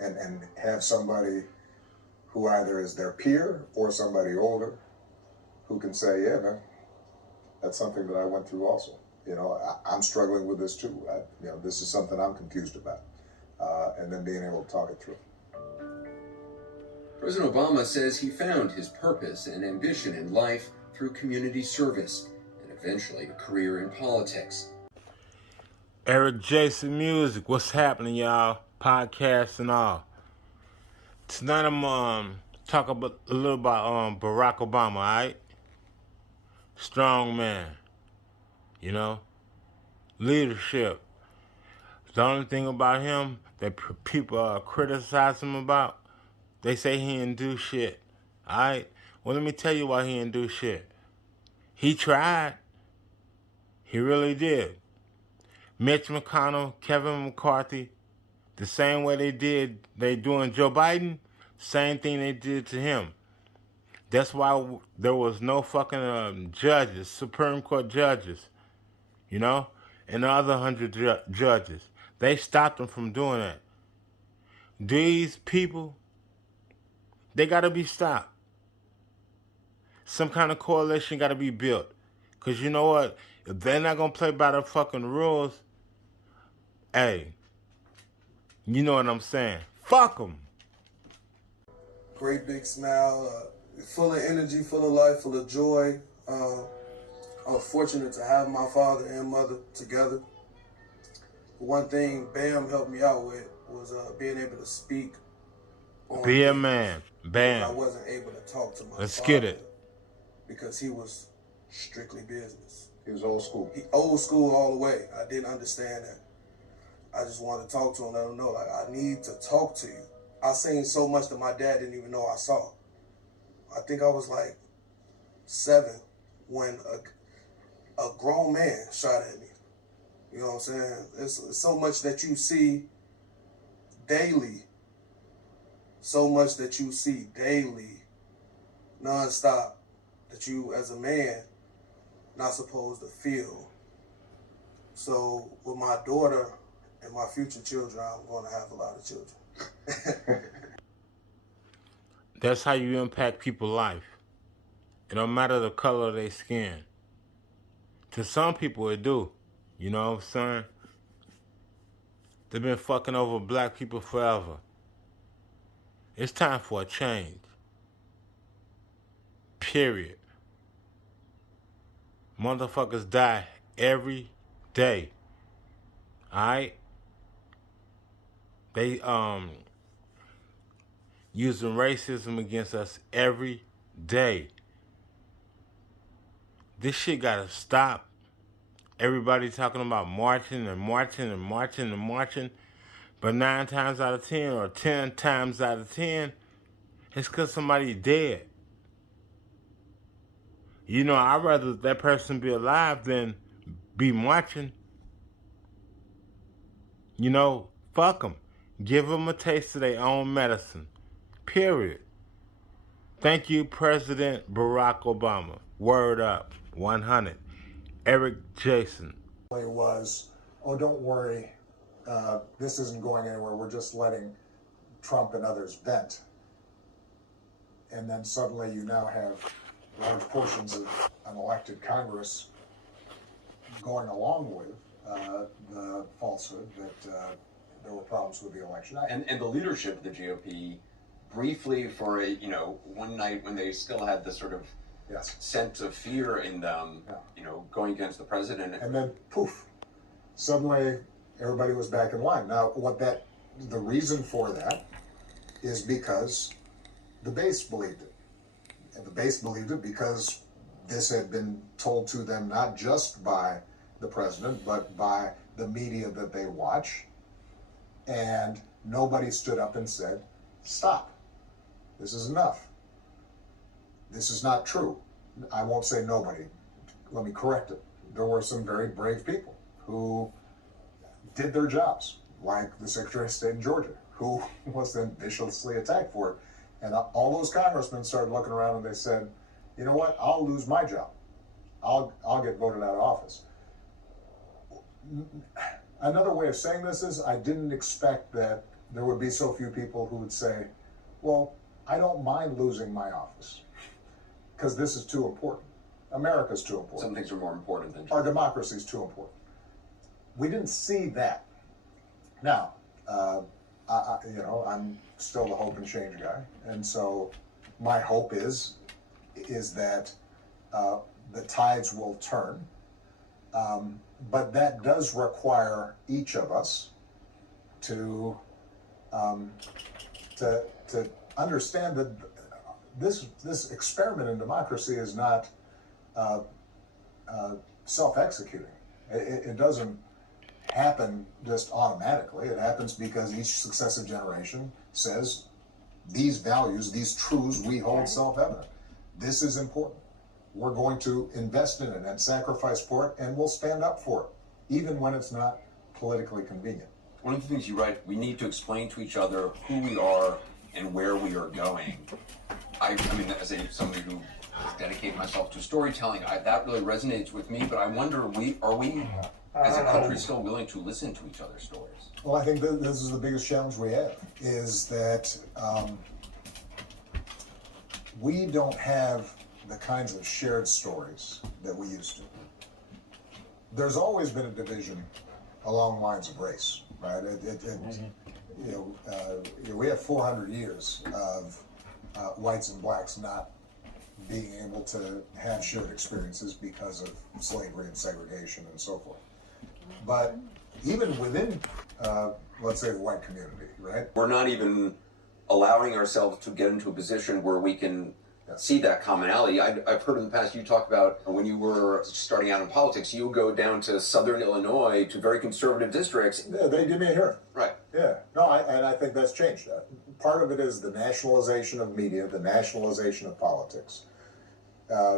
and have somebody who either is their peer or somebody older who can say, yeah, man, that's something that I went through also. I'm struggling with this too. This is something I'm confused about. And then being able to talk it through. President Obama says he found his purpose and ambition in life through community service and eventually a career in politics. Eric Jason Music, what's happening, y'all? Podcasts and all. Tonight I'm talking a little about Barack Obama, alright? Strong man, leadership. The only thing about him that people criticize him about, they say he didn't do shit, alright? Well, let me tell you why he didn't do shit. He tried. He really did. Mitch McConnell, Kevin McCarthy, the same way they doing Joe Biden, same thing they did to him. That's why there was no fucking judges, Supreme Court judges, and the other 100 judges. They stopped them from doing that. These people, they got to be stopped. Some kind of coalition got to be built. Because you know what? If they're not going to play by the fucking rules, hey, you know what I'm saying? Fuck them. Great big smile, full of energy, full of life, full of joy. I was fortunate to have my father and mother together. One thing Bam helped me out with was being able to speak. Be a man. Bam. I wasn't able to talk to my Let's father get it. because he was strictly business. He was old school. He old school all the way. I didn't understand that. I just wanted to talk to him, let him know, like, I need to talk to you. I seen so much that my dad didn't even know I saw. I think I was like 7 when a grown man shot at me. You know what I'm saying? It's so much that you see daily. So much that you see daily, nonstop, that you as a man not supposed to feel. So with my daughter and my future children, I'm going to have a lot of children. That's how you impact people's life. It don't matter the color of their skin. To some people it do. You know what I'm saying? They've been fucking over black people forever. It's time for a change. Period. Motherfuckers die every day. Alright? They using racism against us every day. This shit gotta stop. Everybody talking about marching and marching and marching and marching. But 9 times out of 10 or 10 times out of 10, it's because somebody dead. I'd rather that person be alive than be marching. Fuck them. Give them a taste of their own medicine. Period. Thank you, President Barack Obama. Word up. 100. Eric Jason. It was, oh, don't worry, this isn't going anywhere. We're just letting Trump and others vent. And then suddenly you now have large portions of an elected Congress going along with the falsehood that there were problems with the election. And the leadership of the GOP, briefly for one night when they still had the sort of sense of fear in them, going against the president. And then poof, suddenly everybody was back in line. Now, the reason for that is because the base believed it. And the base believed it because this had been told to them not just by the president, but by the media that they watch. And nobody stood up and said, stop. This is enough. This is not true. I won't say nobody. Let me correct it. There were some very brave people who did their jobs, like the Secretary of State in Georgia, who was then viciously attacked for it. And all those congressmen started looking around and they said, you know what, I'll lose my job. I'll get voted out of office. Another way of saying this is I didn't expect that there would be so few people who would say, well, I don't mind losing my office because this is too important. America's too important. Some things are more important than our democracy is too important. We didn't see that. Now, I'm still the hope and change guy, and so my hope is that the tides will turn, but that does require each of us to understand that this experiment in democracy is not self-executing. It doesn't happen just automatically. It happens because each successive generation says these values, these truths we hold self-evident. This is important. We're going to invest in it and sacrifice for it, and we'll stand up for it, even when it's not politically convenient. One of the things you write, we need to explain to each other who we are and where we are going. I mean, as somebody who dedicated myself to storytelling, that really resonates with me, but I wonder, are we as a country still willing to listen to each other's stories? Well, I think that this is the biggest challenge we have, is that we don't have the kinds of shared stories that we used to. There's always been a division along lines of race, right? We have 400 years of whites and blacks not being able to have shared experiences because of slavery and segregation and so forth. But even within, let's say, the white community, right? We're not even allowing ourselves to get into a position where we can see that commonality. I've heard in the past you talk about when you were starting out in politics, you would go down to southern Illinois to very conservative districts. Yeah, they give me a hearing. Right. Yeah. No, and I think that's changed. Part of it is the nationalization of media, the nationalization of politics. The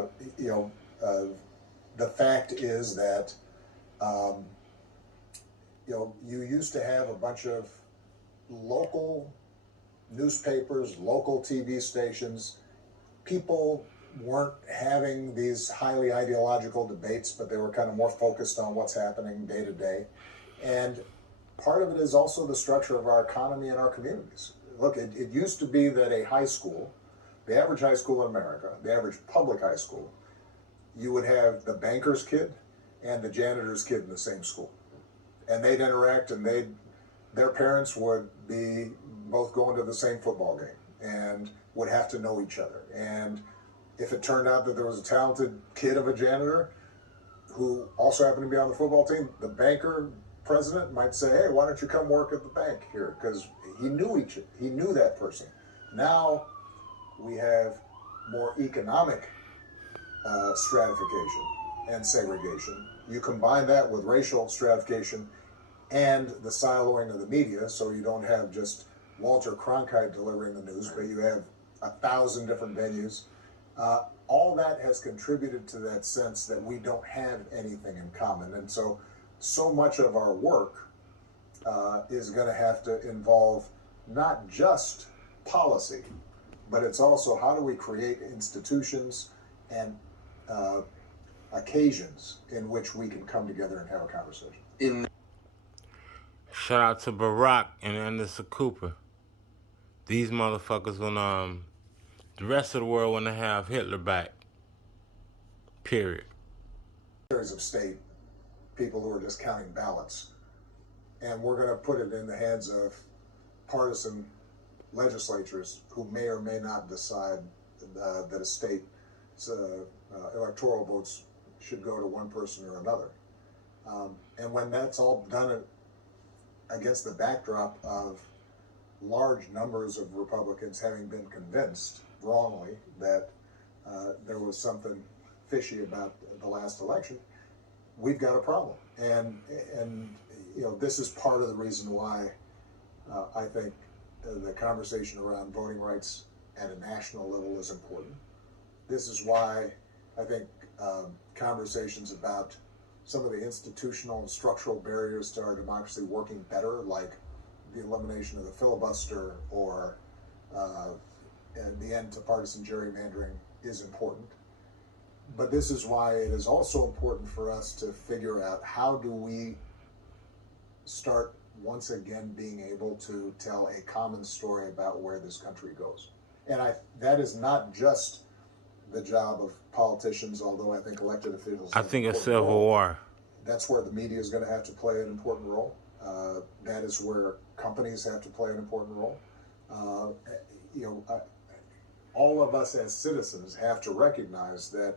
fact is that you used to have a bunch of local newspapers, local TV stations. People weren't having these highly ideological debates, but they were kind of more focused on what's happening day to day. And part of it is also the structure of our economy and our communities. Look, it used to be that a high school, the average high school in America, the average public high school, you would have the banker's kid and the janitor's kid in the same school. And they'd interact, and their parents would be both going to the same football game and would have to know each other. And if it turned out that there was a talented kid of a janitor who also happened to be on the football team, the banker president might say, hey, why don't you come work at the bank here? Because he knew that person. Now we have more economic stratification and segregation. You combine that with racial stratification and the siloing of the media, so you don't have just Walter Cronkite delivering the news, but you have 1,000 different venues. All that has contributed to that sense that we don't have anything in common. And so much of our work is going to have to involve not just policy, but it's also how do we create institutions and occasions in which we can come together and have a conversation. Shout out to Barack and Anderson Cooper. These motherfuckers when the rest of the world want to have Hitler back. Period. Secretaries of state, people who are just counting ballots, and we're going to put it in the hands of partisan legislatures who may or may not decide that a state's electoral votes should go to one person or another. And when that's all done against the backdrop of large numbers of Republicans having been convinced wrongly that there was something fishy about the last election, we've got a problem. And this is part of the reason why I think the conversation around voting rights at a national level is important. This is why I think conversations about some of the institutional and structural barriers to our democracy working better, like the elimination of the filibuster or the end to partisan gerrymandering, is important. But this is why it is also important for us to figure out how do we start once again being able to tell a common story about where this country goes. And that is not just the job of politicians, although I think elected officials I have think an it's important Civil role. War. That's where the media is going to have to play an important role. That is where companies have to play an important role. All of us as citizens have to recognize that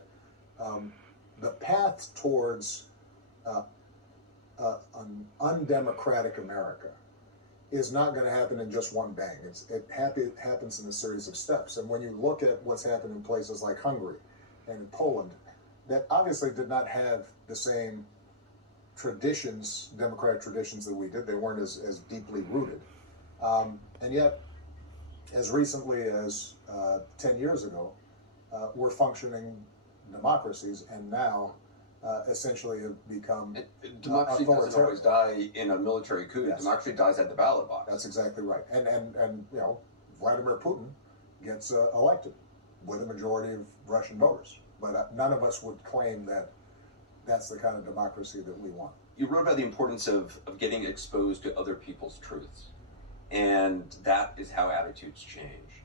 the path towards an undemocratic America is not going to happen in just one bang. It happens in a series of steps. And when you look at what's happened in places like Hungary and in Poland, that obviously did not have the same traditions, democratic traditions that we did. They weren't as deeply rooted. And yet, as recently as 10 years ago, we're functioning democracies, and now essentially have become democracy doesn't always die in a military coup. Yes. Democracy dies at the ballot box. That's exactly right. And Vladimir Putin gets elected with a majority of Russian voters. But none of us would claim that that's the kind of democracy that we want. You wrote about the importance of getting exposed to other people's truths, and that is how attitudes change.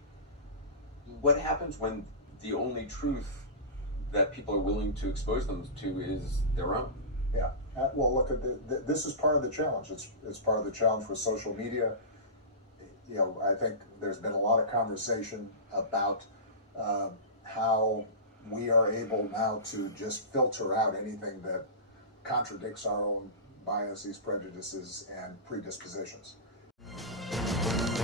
What happens when the only truth that people are willing to expose them to is their own? Yeah. Well, look, this is part of the challenge. It's part of the challenge with social media. I think there's been a lot of conversation about how we are able now to just filter out anything that contradicts our own biases, prejudices, and predispositions.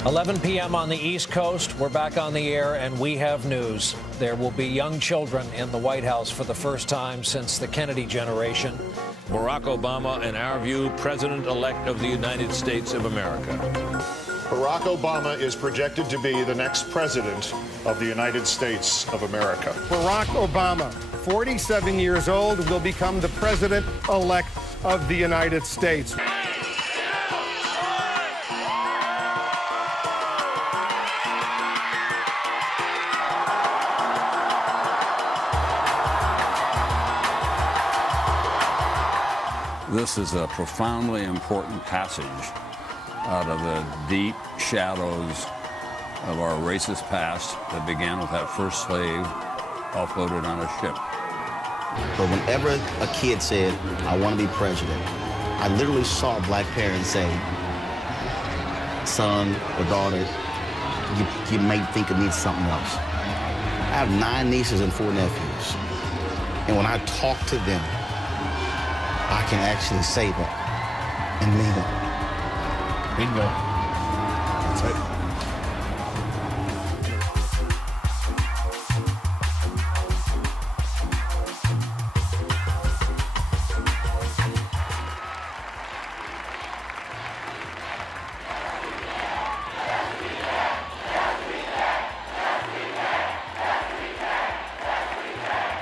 11 p.m. on the East Coast. We're back on the air, and we have news. There will be young children in the White House for the first time since the Kennedy generation. Barack Obama, in our view, President-elect of the United States of America. Barack Obama is projected to be the next president of the United States of America. Barack Obama, 47 years old, will become the president-elect of the United States. This is a profoundly important passage out of the deep shadows of our racist past that began with that first slave offloaded on a ship. But whenever a kid said, I want to be president, I literally saw black parents say, son or daughter, you may think it needs something else. I have 9 nieces and 4 nephews. And when I talk to them, I can actually say that and mean it. Bingo. That's it.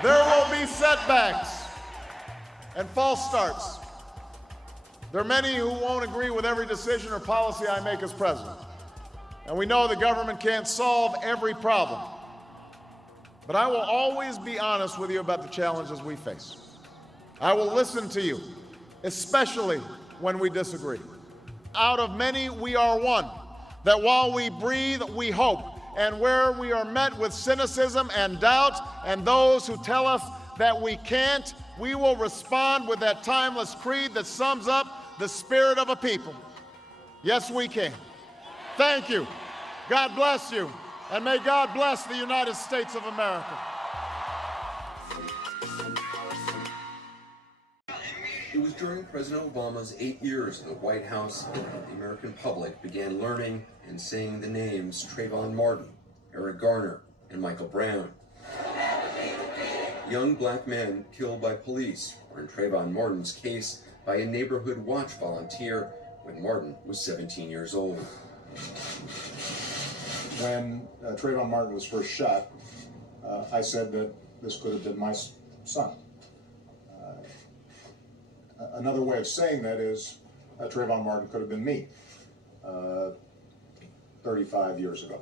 There will be setbacks and false starts. There are many who won't agree with every decision or policy I make as president. And we know the government can't solve every problem. But I will always be honest with you about the challenges we face. I will listen to you, especially when we disagree. Out of many, we are one. That while we breathe, we hope. And where we are met with cynicism and doubt, and those who tell us that we can't, we will respond with that timeless creed that sums up the spirit of a people. Yes, we can. Thank you. God bless you. And may God bless the United States of America. It was during President Obama's 8 years in the White House that the American public began learning and saying the names Trayvon Martin, Eric Garner, and Michael Brown. Young black men killed by police, or in Trayvon Martin's case, by a neighborhood watch volunteer when Martin was 17 years old. When Trayvon Martin was first shot, I said that this could have been my son. Another way of saying that is Trayvon Martin could have been me 35 years ago.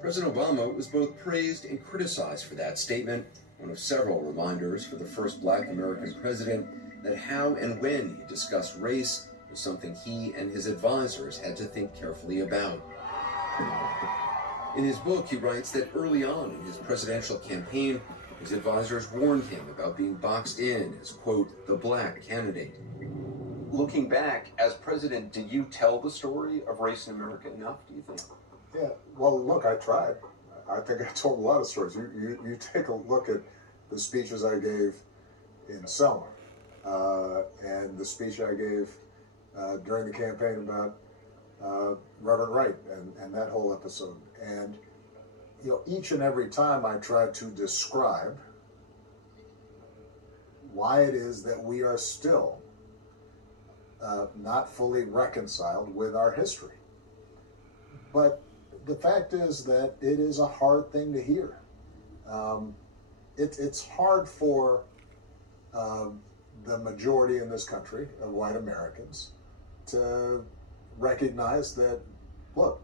President Obama was both praised and criticized for that statement, one of several reminders for the first black American president that how and when he discussed race was something he and his advisors had to think carefully about. In his book, he writes that early on in his presidential campaign, his advisors warned him about being boxed in as, quote, the black candidate. Looking back, as president, did you tell the story of race in America enough, do you think? Yeah, well, look, I tried. I think I told a lot of stories. You take a look at the speeches I gave in Selma and the speech I gave during the campaign about Reverend Wright and that whole episode. And, you know, each and every time I tried to describe why it is that we are still not fully reconciled with our history. But the fact is that it is a hard thing to hear. It's hard for the majority in this country of white Americans to recognize that, look,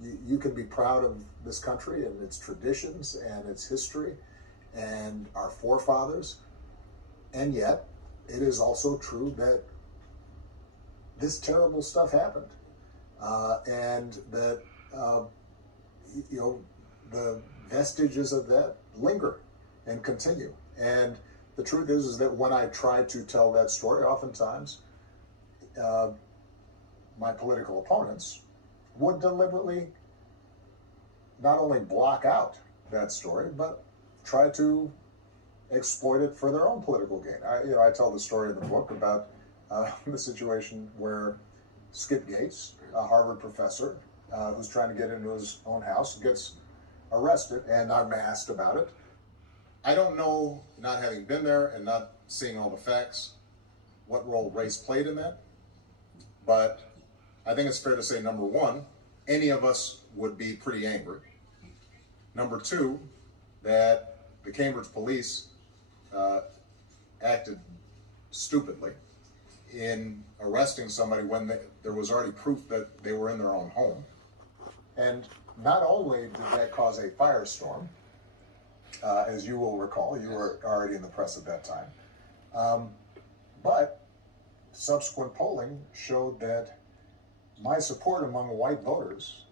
you can be proud of this country and its traditions and its history and our forefathers, and yet it is also true that this terrible stuff happened, and that you know, the vestiges of that linger and continue. And the truth is that when I try to tell that story, oftentimes my political opponents would deliberately not only block out that story, but try to exploit it for their own political gain. I tell the story in the book about the situation where Skip Gates, a Harvard professor who's trying to get into his own house, gets arrested, and I'm asked about it. I don't know, not having been there and not seeing all the facts, what role race played in that, but I think it's fair to say, number one, any of us would be pretty angry. Number two, that the Cambridge police acted stupidly in arresting somebody when there was already proof that they were in their own home. And not only did that cause a firestorm, as you will recall, you were already in the press at that time, but subsequent polling showed that my support among white voters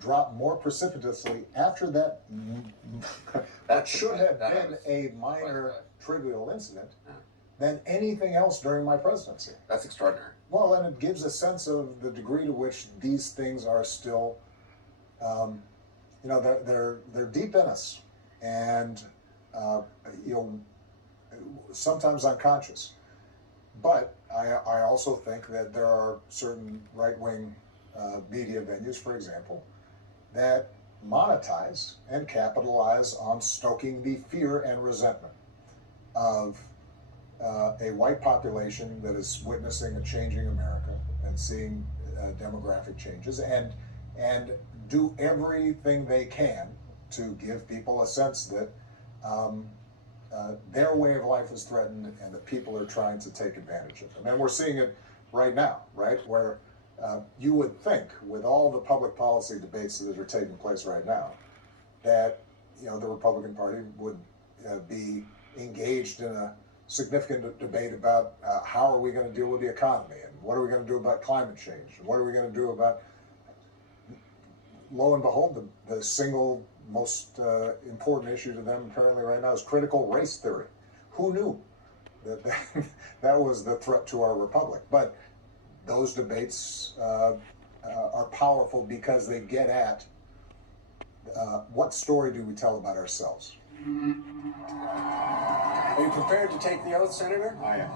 dropped more precipitously after that that should have been a minor trivial incident than anything else during my presidency. That's extraordinary. Well, and it gives a sense of the degree to which these things are still, you know, they're deep in us, and you know, sometimes unconscious. But I also think that there are certain right-wing media venues, for example, that monetize and capitalize on stoking the fear and resentment of a white population that is witnessing a changing America and seeing demographic changes, and do everything they can to give people a sense that their way of life is threatened and that people are trying to take advantage of them. And we're seeing it right now, right? Where you would think, with all the public policy debates that are taking place right now, that, you know, the Republican Party would be engaged in a significant debate about how are we going to deal with the economy, and what are we going to do about climate change, and what are we going to do about, lo and behold, the single most important issue to them apparently right now is critical race theory. Who knew that that was the threat to our republic? But those debates are powerful because they get at what story do we tell about ourselves. Are you prepared to take the oath, Senator? I am.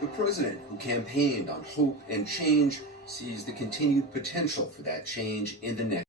The president, who campaigned on hope and change, sees the continued potential for that change in the next